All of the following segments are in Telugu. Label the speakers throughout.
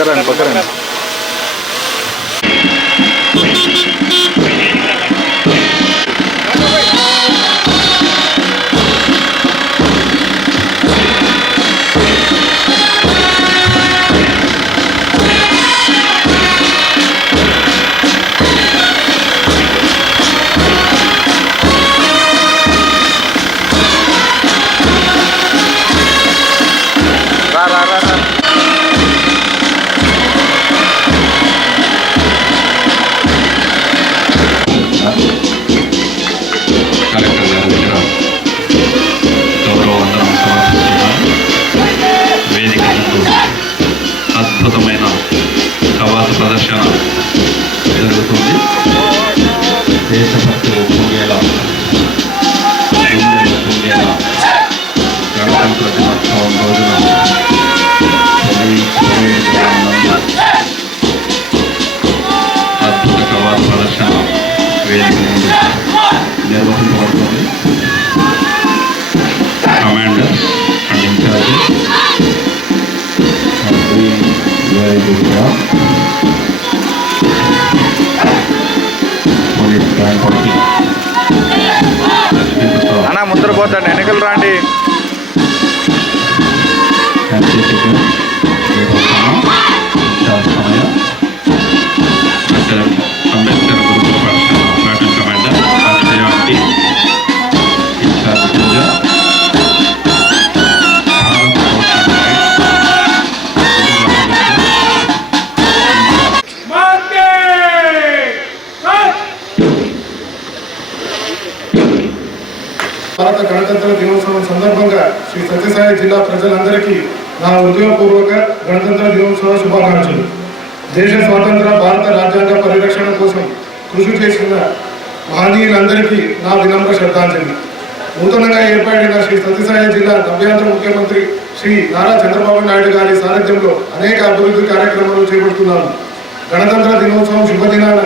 Speaker 1: పక్కరండి పక్కరండి.
Speaker 2: Alleluia.
Speaker 1: అన్నా ముందరు పోతాడు వెనకలు రాండి.
Speaker 3: దినోత్సవం సందర్భంగా శ్రీ సత్యసాయి జిల్లా ప్రజలందరికీ నా హృదయపూర్వక గణతంత్ర దినోత్సవ శుభాకాంక్షలు. దేశ స్వాతంత్ర భారత రాజ్యాంగ పరిరక్షణ కోసం కృషి చేసిన మహనీయులందరికీ నా వినమ్ర శ్రద్ధాంజలి. నూతనంగా ఏర్పడిన శ్రీ సత్యసాయి జిల్లా నవ్యాంధ్ర ముఖ్యమంత్రి శ్రీ నారా చంద్రబాబు నాయుడు గారి సారథ్యంలో అనేక అభివృద్ధి కార్యక్రమాలు చేపడుతున్నాను. గణతంత్ర దినోత్సవం శుభదినాన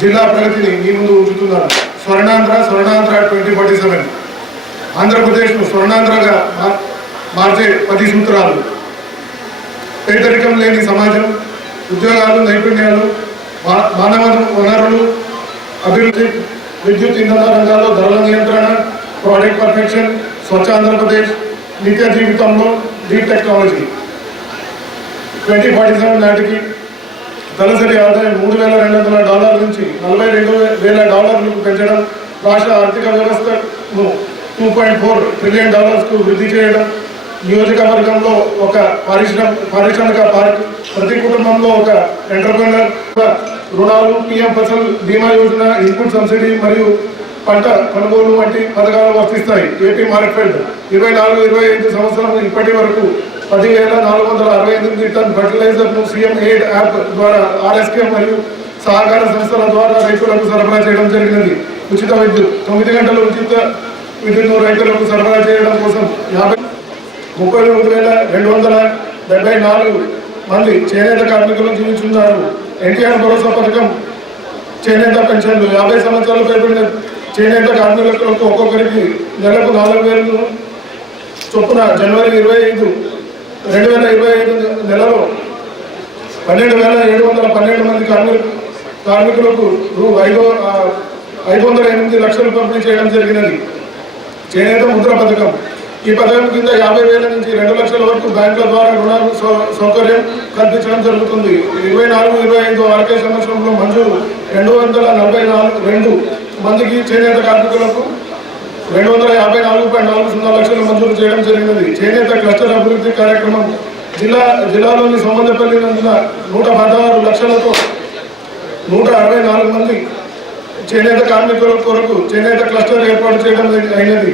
Speaker 3: జిల్లా ప్రగతిని మీ ముందు ఉంచుతున్నాను. Swarnandhra Swarnandhra twenty forty seven. ఆంధ్రప్రదేశ్ను స్వర్ణాంధ్రగా మార్చే పది సూత్రాలు. పేదరికం లేని సమాజం ఉద్యోగాలు నైపుణ్యాలు మానవ వనరులు అభివృద్ధి విద్యుత్ ఇంధన రంగాల్లో ధరల నియంత్రణ ప్రాడక్ట్ పర్ఫెక్షన్ స్వచ్ఛ ఆంధ్రప్రదేశ్ నిత్య జీవితంలో deep technology twenty forty seven నాటికి తలసరి ఆదాయం మూడు వేల రెండు వందల డాలర్ల నుంచి నలభై రెండు వేల డాలర్లకు పెంచడం రాష్ట్ర ఆర్థిక వ్యవస్థను టూ పాయింట్ ఫోర్ ట్రిలియన్ డాలర్స్కు వృద్ధి చేయడం నియోజకవర్గంలో ఒక పారిశ్రమ పారిశ్రామిక పార్క్ ప్రతి కుటుంబంలో ఒక ఎంటర్ప్రినర్ రుణాలు పిఎం ఫసల్ బీమా యోజన ఇన్పుట్ సబ్సిడీ మరియు పంట కొనుగోలు వంటి పథకాలు వర్తిస్తాయి. ఏపీ మార్కెట్ ఇరవై నాలుగు ఇరవై ఐదు సంవత్సరం ఇప్పటి వరకు పదివేల నాలుగు వందల అరవై ఎనిమిది టన్ ఫర్టిలైజర్ను సీఎం ఎయిడ్ యాప్ ద్వారా ఆర్ఎస్కే మరియు సహకార సంస్థల ద్వారా రైతులకు సరఫరా చేయడం జరిగినది. ఉచిత విద్యుత్ తొమ్మిది గంటల ఉచిత వీటిని రైతులకు సరఫరా చేయడం కోసం యాభై ముప్పై రెండు వేల రెండు వందల డెబ్బై నాలుగు మంది చేనేత కార్మికులు జీవిస్తున్నారు ఎన్టీఆర్ భరోసా పథకం చేనేత పెన్షన్లు. యాభై సంవత్సరాలు పైబడిన చేనేత కార్మికులకు ఒక్కొక్కరికి నెలకు నాలుగు వేలు చొప్పున జనవరి ఇరవై ఐదు రెండు వేల ఇరవై ఐదు నెలలో పన్నెండు వేల ఏడు వందల పన్నెండు మంది కార్మిక కార్మికులకు రూ ఐదు ఐదు వందల ఎనిమిది లక్షలు పంపిణీ చేయడం జరిగినది. చేనేత ముద్ర పథకం. ఈ పథకం కింద యాభై వేల నుంచి రెండు లక్షల వరకు బ్యాంకుల ద్వారా రుణ సౌకర్యం కల్పించడం జరుగుతుంది. ఇరవై నాలుగు ఇరవై ఐదు ఆర్కే సంవత్సరంలో మంజూరు. రెండు వందల నలభై నాలుగు రెండు మందికి చేనేత కార్మికులకు రెండు వందల యాభై నాలుగు పాయింట్ నాలుగు సున్నా లక్షలు మంజూరు చేయడం జరిగినది. చేనేత క్లస్టర్ అభివృద్ధి కార్యక్రమం జిల్లా జిల్లాలోని సోమందపల్లి నందున నూట పదహారు లక్షలతో నూట అరవై నాలుగు మంది చేనేత కార్మికుల కొరకు చేనేత క్లస్టర్ ఏర్పాటు చేయడం అయినది.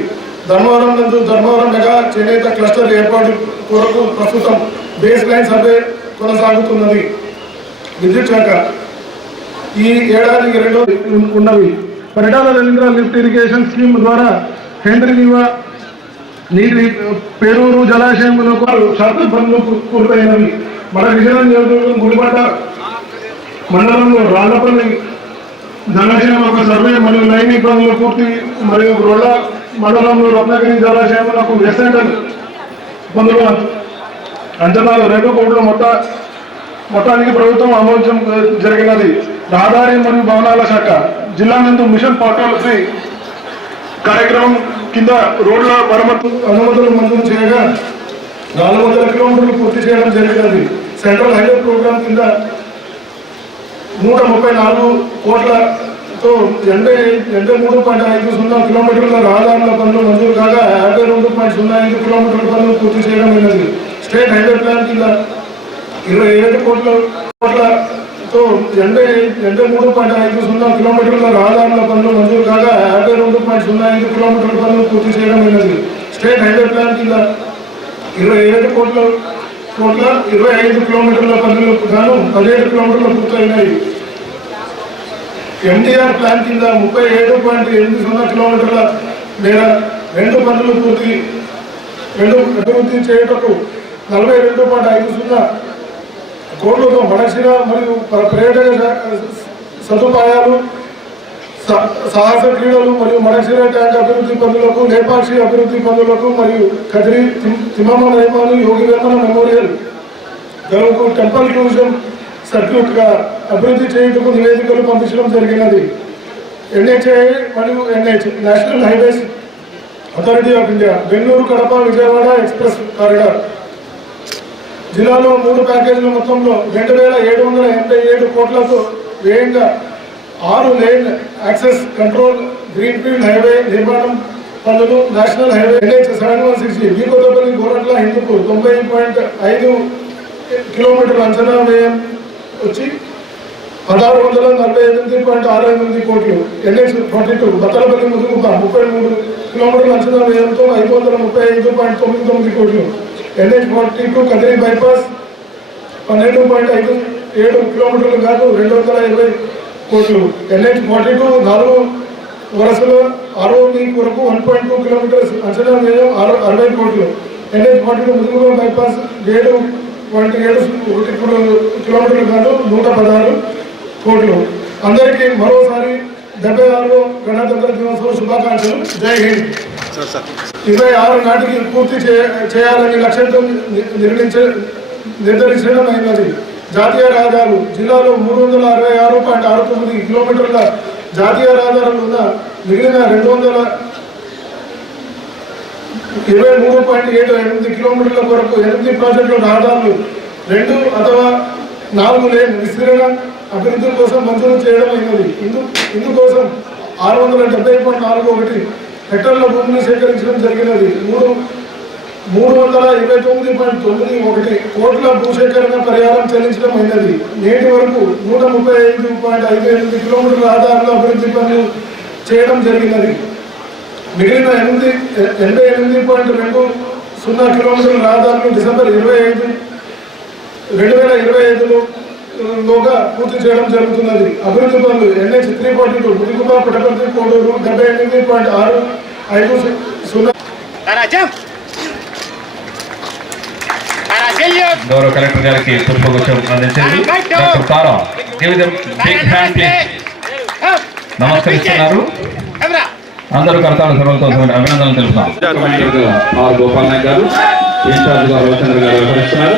Speaker 3: ధర్మవరం నందు ధర్మవరం మెగా చేనేత క్లస్టర్ ఏర్పాటు కొరకు ప్రస్తుతం బేస్ లైన్ సర్వే కొనసాగుతున్నది. విద్యుత్ శాఖ. ఈ ఏడాది రెండో ఉన్నవి. Paritala Ravindra lift irrigation scheme ద్వారా హెండ్రి నివా నీటి పేరూరు జలాశయములకు షరతు పనులు పూర్తయినవి. మన విజయనగరం నియోజకవర్గం గుడిపట్ట మండలంలో రాళ్ళపల్లి జలాశయం ఒక సర్వే మరియు లైనింగ్ పనులు పూర్తి మరియు రొళ్ళ మండలంలో రత్నగిరి జలాశయములకు ఎస్ఎండల్ పనులు అంచనాలు. రెండు కోట్ల మొత్త మొత్తానికి ప్రభుత్వం అమలు జరిగినది. రహదారి మరియు భవనాల శాఖ. జిల్లా నందు మిషన్ పాఠాలశ్రీ కార్యక్రమం కింద రోడ్ల మరమ్మతు అనుమతులు మంజూరు చేయగా నాలుగు వందల కిలోమీటర్లు పూర్తి చేయడం జరిగినది. సెంట్రల్ హైవే ప్రోగ్రాం కింద నూట ముప్పై నాలుగు కోట్లతో ఎనభై ఎనభై మూడు పాయింట్ ఐదు సున్నా కిలోమీటర్ల రహదారుల పనులు మంజూరు కాగా యాభై రెండు పాయింట్ సున్నా ఐదు కిలోమీటర్ల పనులు పూర్తి చేయడం అయినది. స్టేట్ హైవే ప్లాన్ కింద ఇరవై ఏడు కోట్ల కోట్లతో ఎనభై ఎనభై మూడు పాయింట్ ఐదు సున్నా కిలోమీటర్ల రహదారుల పనులు మంజూరు కాగా యాభై రెండు పాయింట్ సున్నా ఐదు కిలోమీటర్ల పనులు పూర్తి చేయడం అయినది. స్టేట్ హైవే ప్లాన్ కింద ఇరవై ఏడు కోట్ల కోట్ల ఇరవై ఐదు కిలోమీటర్ల పనులకు గాను పదిహేడు కిలోమీటర్లు పూర్తయినాయి ఎన్టీఆర్ ప్లాన్ కింద ముప్పై ఏడు పాయింట్ ఎనిమిది సున్నా కిలోమీటర్ల మేర రెండు పనులు పూర్తి రెండు అభివృద్ధి చేయుటకు నలభై రెండు పాయింట్ ఐదు సున్నా కోట్లతో మడక్షిర మరియు ప- పర్యాటక సదుపాయాలు సాహస క్రీడలు మరియు మడక్షిర ట్యాంక్ అభివృద్ధి పనులకు లేపాక్షి అభివృద్ధి పనులకు మరియు కదిరి తిమ్- తిమ్మమ్మ నేమాలు యోగి వేమన మెమోరియల్ గలకు టెంపుల్ టూరిజం సర్క్యూట్గా అభివృద్ధి చేయుటకు నివేదికలు పంపించడం జరిగినది. ఎన్హెచ్ఐ మరియు NH national highways authority of India Bengaluru Kadapa Vijayawada express corridor. జిల్లాలో మూడు ప్యాకేజీల మొత్తంలో రెండు వేల ఏడు వందల ఎనభై ఏడు కోట్లతో వ్యయంగా ఆరు lane access control greenfield highway నిర్మాణం పనులు national highway NH seven one sixty B Gorantla Hindupur తొంభై పాయింట్ ఐదు కిలోమీటర్ల అంచనా వ్యయం వచ్చి పదహారు వందల నలభై ఎనిమిది పాయింట్ ఆరు ఎనిమిది కోట్లు. NH forty two Battalapalli Mudigubba ముప్పై మూడు కిలోమీటర్ల అంచనా వ్యయంతో ఐదు వందల ముప్పై ఐదు పాయింట్ తొమ్మిది తొమ్మిది కోట్లు. NH forty two Kadiri bypass పన్నెండు పాయింట్ ఐదు ఏడు కిలోమీటర్లు కాదు రెండు వందల ఇరవై కోట్లు. ఎన్హెచ్ ఫార్టీ టూ నాలుగు ఆరో టీ కొరకు వన్ పాయింట్ టూ కిలోమీటర్స్ అంచనా వ్యయం అరవై కోట్లు. ఎన్హెచ్ ఫార్టీ టూ ముదుగులో బైపాస్ ఏడు పాయింట్ ఏడు ఒకటి కిలో- కిలోమీటర్లు కాదు నూట పదహారు కోట్లు. అందరికీ మరోసారి డెబ్బై ఆరులో గణతంత్ర దినోత్సవ శుభాకాంక్షలు. జై హింద్. ఇరవై ఆరు నాటికి పూర్తి చే- చేయాలని లక్ష్యంతో నిర్ణయించ నిర్ధారించడం అయినది. జాతీయ రహదారులు జిల్లాలో మూడు వందల అరవై ఆరు పాయింట్ ఆరు తొమ్మిది కిలోమీటర్ల జాతీయ రహదారులు ఉన్న మిగిలిన రెండు వందల ఇరవై మూడు పాయింట్ ఏడు ఎనిమిది కిలోమీటర్ల వరకు ఎనిమిది ప్రాజెక్టుల రహదారులు రెండు అథవా నాలుగు లేని విస్తీర్ణ అభివృద్ధి కోసం మంజూరు చేయడం అయినది. ఇందు ఇందుకోసం ఆరు వందల డెబ్బై పాయింట్ నాలుగు ఒకటి హెక్టర్ల భూమిని సేకరించడం జరిగినది. మూడు మూడు వందల ఇరవై తొమ్మిది పాయింట్ తొమ్మిది ఒకటి కోట్ల భూసేకరణ పరిహారం చెల్లించడం అయినది. నేటి వరకు నూట ముప్పై ఐదు పాయింట్ ఐదు ఎనిమిది కిలోమీటర్ల ఆధారంలో అభివృద్ధి పనులు చేయడం జరిగినది. మిగిలిన ఎనిమిది ఎనభై ఎనిమిది పాయింట్ రెండు సున్నా కిలోమీటర్ల రహదారులు డిసెంబర్ ఇరవై ఐదు రెండు వేల ఇరవై ఐదులో లోగా పూర్తి చేయడం జరుగుతున్నది. అభివృద్ధి పనులు NH three point two Mudigubba Puttaparthi Koduru డెబ్బై ఎనిమిది పాయింట్ ఆరు ఐదు సున్నా
Speaker 1: గౌరవ కలెక్టర్ గారికి పుష్పగుచ్చం అందించండి doctor Tara give them big hand please నమస్కరిస్తున్నారు! అందరూ కర్తాల సభలతో అభినందనలు తెలుపుతాం ఆర్ గోపాల్ నాయక్ గారు ఇన్ఛార్జ్గా రవిచంద్ర గారు వ్యవహరిస్తున్నారు.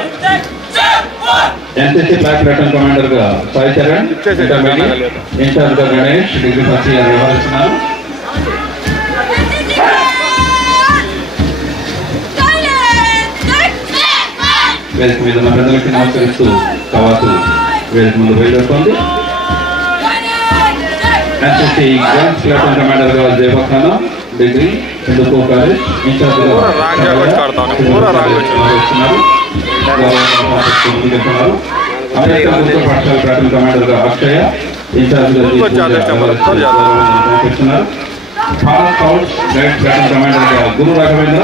Speaker 1: ఎన్సీసీ బ్లాక్ లెఫ్టినెంట్ కమాండర్గా సాయి చరణ్ ఇన్ఛార్జ్గా గణేష్ డిగ్రీ ఫస్ట్ ఇయర్ వ్యవహరిస్తున్నారు. వేదిక మీద ఉన్న పెద్దలకి నమస్కరిస్తూ కవాతు వేదిక ముందు బయలుదేరుతోంది. NCC lieutenant కమాండర్గా degree college in charge. Ambedkar పాఠశాల కమాండర్గా Akshaya in charge Bharat scouts guide కమాండర్గా Guru Raghavendra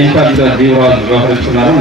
Speaker 1: ఇన్ఛార్జ్గా జీవరాజ్ వ్యవహరిస్తున్నారు.